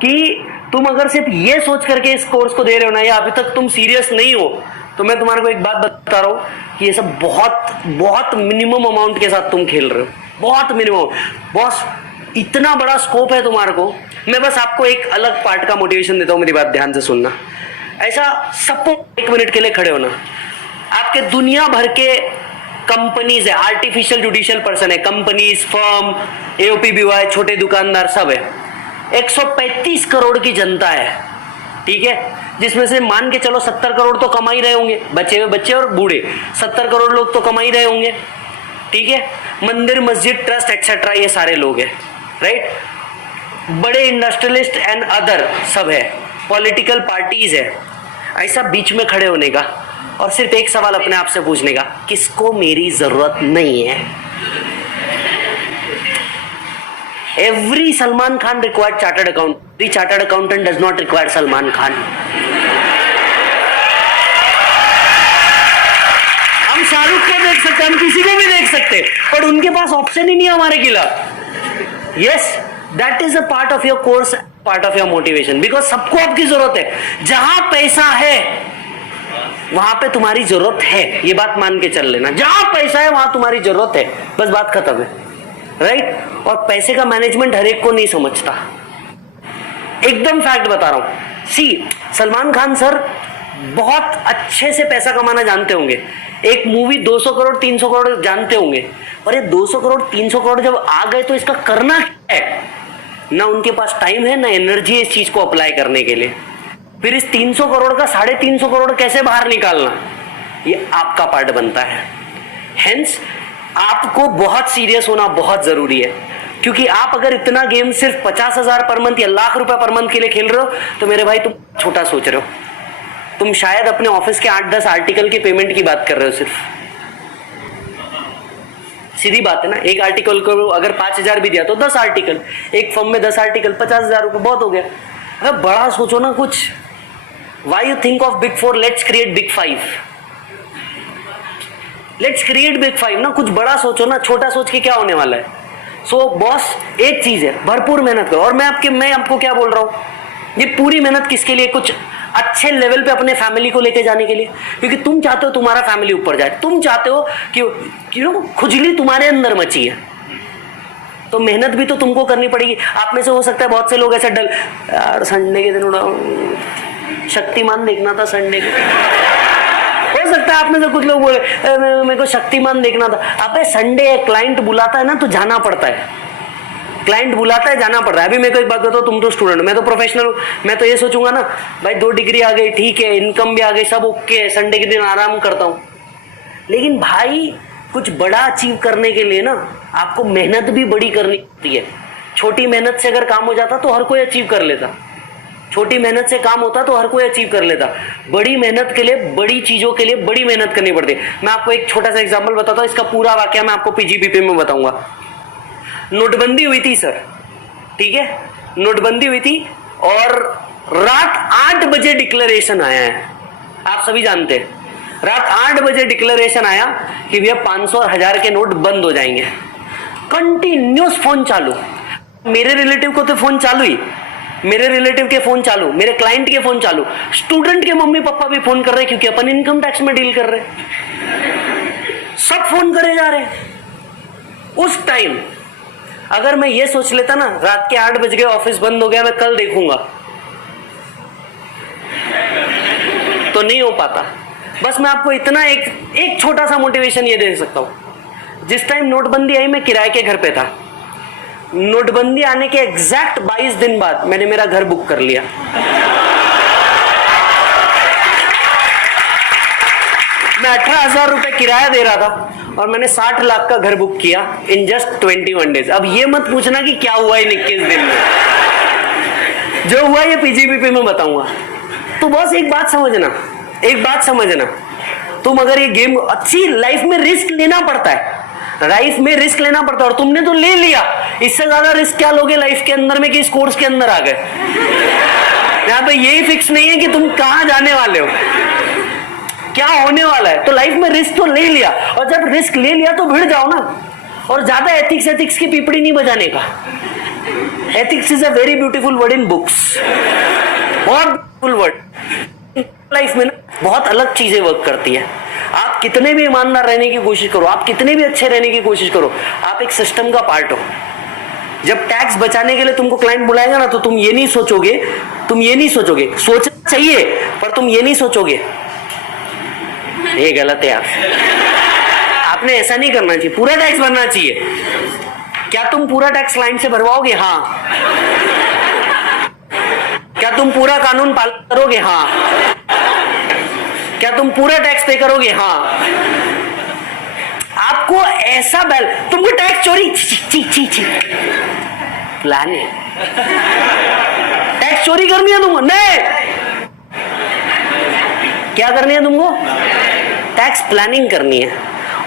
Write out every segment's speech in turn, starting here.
कि तुम अगर सिर्फ ये सोच करके इस कोर्स को दे रहे हो ना, या अभी तक तुम सीरियस नहीं हो, तो मैं तुम्हारे को एक बात बता रहा हूं कि ये सब बहुत बहुत मिनिमम अमाउंट के साथ तुम खेल रहे हो, बहुत मिनिमम। बॉस इतना बड़ा स्कोप है तुम्हारे को। मैं बस आपको एक अलग पार्ट का मोटिवेशन देता हूं, मेरी बात ध्यान से सुनना। ऐसा सबको 1 मिनट के लिए खड़े होना। आपके दुनिया भर के कंपनीज है, आर्टिफिशियल जुडिशियल पर्सन है, कंपनीज, फर्म, एओपीबीवाई, छोटे दुकानदार सब है। 135 करोड़ की जनता है, ठीक है, जिसमें से मान के चलो 70 करोड़ तो कमा ही रहे होंगे, बचे हुए बच्चे और बूढ़े 70 करोड़ लोग तो कमा ही रहे होंगे, ठीक है। मंदिर, मस्जिद, ट्रस्ट एक्सेट्रा ये सारे लोग हैं, राइट। बड़े इंडस्ट्रियलिस्ट एंड अदर सब है, पॉलिटिकल पार्टीज है। ऐसा बीच में खड़े होने का और सिर्फ एक सवाल अपने आप से पूछने का, किसको मेरी जरूरत नहीं है? Every Salman Khan required chartered accountant. The chartered accountant does not require Salman Khan. हम शाहरुख को देख सकते, हम किसी को भी देख सकते, पर उनके पास ऑप्शन ही नहीं है हमारे खिलाफ। Yes, that is a part of your course, part of your motivation. Because सबको आपकी जरूरत है। जहां पैसा है वहां पे तुम्हारी जरूरत है, ये बात मान के चल लेना। जहां पैसा है वहां तुम्हारी जरूरत है, बस बात खत्म है, राइट। और पैसे का मैनेजमेंट हर एक को नहीं समझता, एकदम फैक्ट बता रहा हूं। सी सलमान खान सर बहुत अच्छे से पैसा कमाना जानते होंगे। एक मूवी 200 करोड़ 300 करोड़ जानते होंगे, और ये 200 करोड़ 300 करोड़ जब आ गए तो इसका करना क्या है? ना उनके पास टाइम है, ना एनर्जी है इस चीज को अप्लाई करने के लिए। फिर इस 300 करोड़ का 350 करोड़ कैसे बाहर निकालना, ये आपका पार्ट बनता है। हेंस आपको बहुत सीरियस होना बहुत जरूरी है, क्योंकि आप अगर इतना गेम सिर्फ 50,000 पर मंथ या लाख रुपए पर मंथ के लिए खेल रहे हो, तो मेरे भाई तुम छोटा सोच रहे हो। तुम शायद अपने ऑफिस के 8-10 आर्टिकल की पेमेंट की बात कर रहे हो सिर्फ। सीधी बात है ना, एक आर्टिकल को अगर 5,000 भी दिया तो 10 आर्टिकल, एक फर्म में 10 आर्टिकल 50,000 रुपए बहुत हो गया। अगर बड़ा सोचो ना कुछ। Why you think of big 4? Let's create big 5. Let's create big 5 ना, कुछ बड़ा सोचो ना, छोटा सोच के क्या होने वाला है। सो बॉस एक चीज है, भरपूर मेहनत करो। और मैं आपको क्या बोल रहा हूँ, ये पूरी मेहनत किसके लिए? कुछ अच्छे लेवल पे अपने फैमिली को लेके जाने के लिए, क्योंकि तुम चाहते हो तुम्हारा फैमिली ऊपर जाए, तुम चाहते हो कि खुजली तुम्हारे अंदर मची है, तो मेहनत भी तो तुमको करनी पड़ेगी। आप में से हो सकता है बहुत से लोग ऐसे डल, यार संडे के दिन उड़ा शक्तिमान देखना था संडे को। हो सकता है आप में से कुछ लोग बोले मेरे को शक्तिमान देखना था। अबे संडे क्लाइंट बुलाता है ना, तो जाना पड़ता है। क्लाइंट बुलाता है, जाना पड़ता है। अभी मेरे को एक बात बताओ, तुम तो स्टूडेंट, मैं तो प्रोफेशनल हूँ। मैं तो ये सोचूंगा ना, भाई 2 डिग्री आ गई, ठीक है, इनकम भी आ गई, सब ओके है, संडे के दिन आराम करता हूँ। लेकिन भाई कुछ बड़ा अचीव करने के लिए ना आपको मेहनत भी बड़ी करनी पड़ती है। छोटी मेहनत से अगर काम हो जाता तो हर कोई अचीव कर लेता। छोटी मेहनत से काम होता तो हर कोई अचीव कर लेता। बड़ी मेहनत के लिए, बड़ी चीजों के लिए बड़ी मेहनत करनी पड़ती है। मैं आपको एक छोटा सा एग्जांपल बताता हूँ, इसका पूरा वाकया मैं आपको पीजीबीपी में बताऊंगा। नोटबंदी हुई थी सर, ठीक है, नोटबंदी हुई थी और रात 8 बजे डिक्लेरेशन आया है। आप सभी जानते हैं, रात 8 बजे डिक्लेरेशन आया कि भैया 500 और 1000 के नोट बंद हो जाएंगे। कंटिन्यूस फोन चालू, मेरे रिलेटिव को तो फोन चालू ही, मेरे रिलेटिव के फोन चालू, मेरे क्लाइंट के फोन चालू, स्टूडेंट के मम्मी पापा भी फोन कर रहे हैं, क्योंकि अपन इनकम टैक्स में डील कर रहे हैं। सब फोन करे जा रहे हैं। उस टाइम अगर मैं ये सोच लेता ना, रात के 8 बज गए, ऑफिस बंद हो गया, मैं कल देखूंगा, तो नहीं हो पाता। बस मैं आपको इतना एक छोटा सा मोटिवेशन ये दे सकता हूं। जिस टाइम नोटबंदी आई, मैं किराए के घर पे था। नोटबंदी आने के एग्जैक्ट 22 दिन बाद मैंने मेरा घर बुक कर लिया। मैं 18,000 रुपए किराया दे रहा था और मैंने 60 लाख का घर बुक किया इन जस्ट 21 डेज। अब ये मत पूछना कि क्या हुआ इन 21 दिन में, जो हुआ ये पीजीबीपी में बताऊंगा। तो बस एक बात समझना, तुम अगर ये गेम अच्छी, लाइफ में रिस्क लेना पड़ता है, लाइफ में रिस्क लेना पड़ता है, और तुमने तो ले लिया। इससे ज्यादा रिस्क क्या लोगे लाइफ के अंदर में कि इस कोर्स के अंदर आ गए। यहाँ पे यही फिक्स नहीं है कि तुम कहां जाने वाले हो, क्या होने वाला है। तो लाइफ में रिस्क तो ले लिया, और जब रिस्क ले लिया तो भिड़ जाओ ना। और ज्यादा एथिक्स की पीपड़ी नहीं बजाने का। Ethics is a very beautiful word in books, बहुत ब्यूटीफुल वर्ड। लाइफ में ना बहुत अलग चीजें वर्क करती है। आप कितने भी ईमानदार रहने की कोशिश करो, आप कितने भी अच्छे रहने की कोशिश करो, आप एक सिस्टम का पार्ट हो। जब टैक्स बचाने के लिए तुमको क्लाइंट बुलाएगा ना, तो तुम ये नहीं सोचोगे, सोचना चाहिए पर तुम ये नहीं सोचोगे ये गलत है यार, आपने ऐसा नहीं करना चाहिए, पूरा टैक्स भरना चाहिए। क्या तुम पूरा टैक्स क्लाइंट से भरवाओगे? हाँ। क्या तुम पूरा कानून पालन करोगे? हाँ। क्या तुम पूरा टैक्स पे करोगे? हाँ। आपको ऐसा तुमको टैक्स चोरी ची प्लान है, टैक्स चोरी करनी है तुमको? नहीं, क्या करनी है तुमको? टैक्स प्लानिंग करनी है।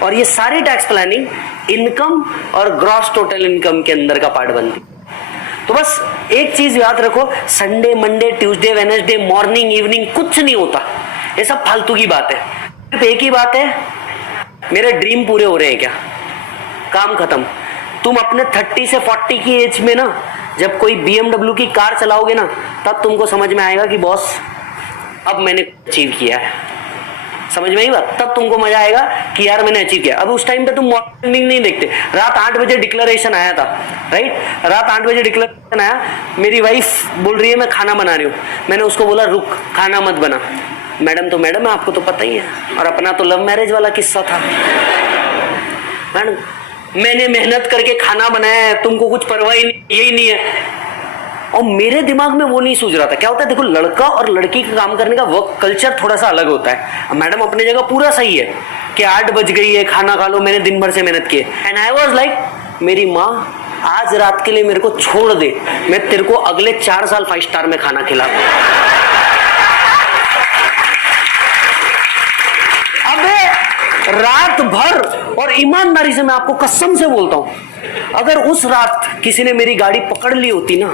और ये सारी टैक्स प्लानिंग इनकम और ग्रॉस टोटल इनकम के अंदर का पार्ट बनती है। तो बस एक चीज याद रखो, Sunday Monday Tuesday Wednesday morning evening कुछ नहीं होता, ये सब फालतू की बात है। सिर्फ एक ही बात है, मेरे ड्रीम पूरे हो रहे हैं क्या? काम खत्म। तुम अपने 30 से 40 की एज में ना, जब कोई BMW की कार चलाओगे ना, तब तुमको समझ में आएगा कि बॉस अब मैंने अचीव किया है। समझ में आई बात? तब तुमको मजा आएगा कि यार मैंने अचीव किया। अब उस टाइम पे तुम मॉर्निंग नहीं देखते। रात 8 बजे डिक्लेरेशन आया था, राइट? रात 8 बजे डिक्लेरेशन आया, मेरी वाइफ बोल रही है मैं खाना बना रही हूँ। मैंने उसको बोला रुक, खाना मत बना। मैडम तो मैडम है, आपको तो पता ही है, और अपना तो लव मैरिज वाला किस्सा था। मैडम मैंने मेहनत करके खाना बनाया है, तुमको कुछ परवाह ही नहीं, यही नहीं है। और मेरे दिमाग में वो नहीं सूझ रहा था। क्या होता है, देखो लड़का और लड़की का काम करने का वर्क कल्चर थोड़ा सा अलग होता है। मैडम अपने जगह पूरा सही है कि 8 बज गई है, खाना खा लो, मैंने दिन भर से मेहनत की है। एंड आई वाज लाइक, मेरी माँ आज रात के लिए मेरे को छोड़ दे, मैं तेरे को अगले 4 साल 5 स्टार में खाना खिलाऊं। अबे रात भर, और ईमानदारी से मैं आपको कसम से बोलता हूं, अगर उस रात किसी ने मेरी गाड़ी पकड़ ली होती ना,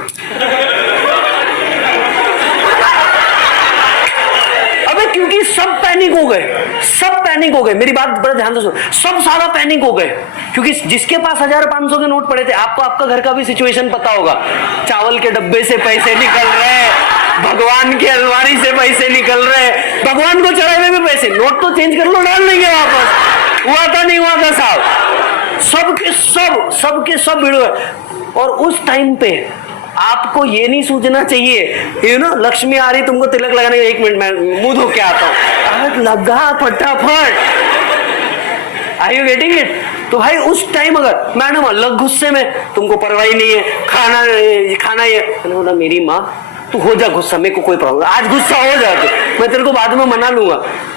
अबे क्योंकि सब पैनिक हो गए, मेरी बात बड़ा ध्यान से सुनो, सब सारा पैनिक हो गए, क्योंकि जिसके पास 1000-500 के नोट पड़े थे, आपको आपका घर का भी सिचुएशन पता होगा, चावल के डब्बे से पैसे निकल रहे, भगवान की अलमारी से पैसे निकल रहे, भगवान को चढ़ाए हुए भी पैसे, नोट तो चेंज कर लो, डाल देंगे वापस, हुआ था नहीं हुआ था साहब, सबके सब भिड़ो है। और उस टाइम पे आपको ये नहीं सोचना चाहिए लक्ष्मी आ रही तुमको तिलक लगाने, 1 मिनट में मुंह धो के आता हूं, लगा फटाफट। Are you getting it? तो भाई उस टाइम अगर मैडम अलग गुस्से में, तुमको परवाह नहीं है, खाना ये, मैंने बोला मेरी माँ तू हो जा गुस्सा, मेरे को कोई प्रॉब्लम, आज गुस्सा हो जा तू, मैं तेरे को बाद में मना लूंगा।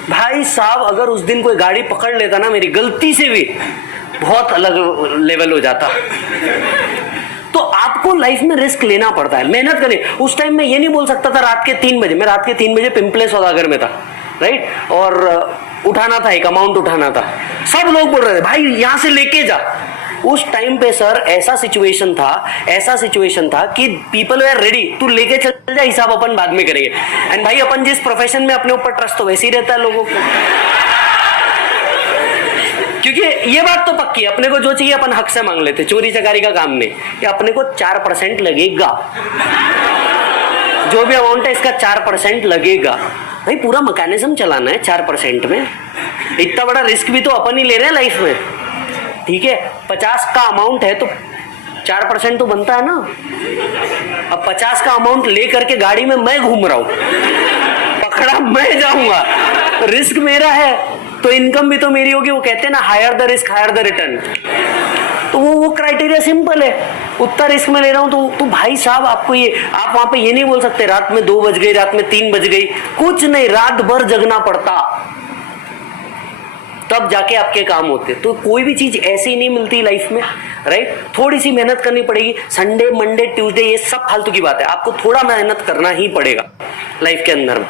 भाई साहब अगर उस दिन कोई गाड़ी पकड़ लेता ना मेरी गलती से भी, बहुत अलग लेवल हो जाता। तो आपको लाइफ में रिस्क लेना पड़ता है, मेहनत करनी। उस टाइम में ये नहीं बोल सकता था रात के 3 बजे, मैं रात के 3 बजे पिंपले सौदागर में था, राइट? और उठाना था, एक अमाउंट उठाना था, सब लोग बोल रहे थे भाई यहां से लेके जा। उस टाइम पे सर ऐसा सिचुएशन था कि पीपल वेर रेडी, तू लेके चल जा, हिसाब अपन बाद में करेंगे। एंड भाई अपन जिस प्रोफेशन में अपने ऊपर ट्रस्ट तो वैसे ही रहता है लोगों को, क्योंकि ये बात तो पक्की है, अपने को जो चाहिए अपन हक से मांग लेते, चोरी चकारी का काम नहीं, कि अपने को 4% लगेगा, जो भी अमाउंट है इसका 4% लगेगा। भाई पूरा मैकेनिज्म चलाना है 4% में, इतना बड़ा रिस्क भी तो अपन ही ले रहे हैं लाइफ में, ठीक है? 50 का अमाउंट है तो 4% तो बनता है ना। अब 50 का अमाउंट ले करके गाड़ी में मैं घूम रहा हूं, पकड़ा मैं जाऊंगा, रिस्क मेरा है तो इनकम भी तो मेरी होगी। वो कहते हैं ना higher the risk higher the return, तो वो क्राइटेरिया सिंपल है, उतना रिस्क में ले रहा हूं तो भाई साहब आपको आप वहां पे ये नहीं बोल सकते रात में 2 बज गई, रात में 3 बज गई, कुछ नहीं, रात भर जगना पड़ता, तब जाके आपके काम होते। तो कोई भी चीज ऐसे ही नहीं मिलती लाइफ में, राइट? थोड़ी सी मेहनत करनी पड़ेगी। संडे मंडे ट्यूसडे ये सब फालतू की बात है, आपको थोड़ा मेहनत करना ही पड़ेगा लाइफ के अंदर में।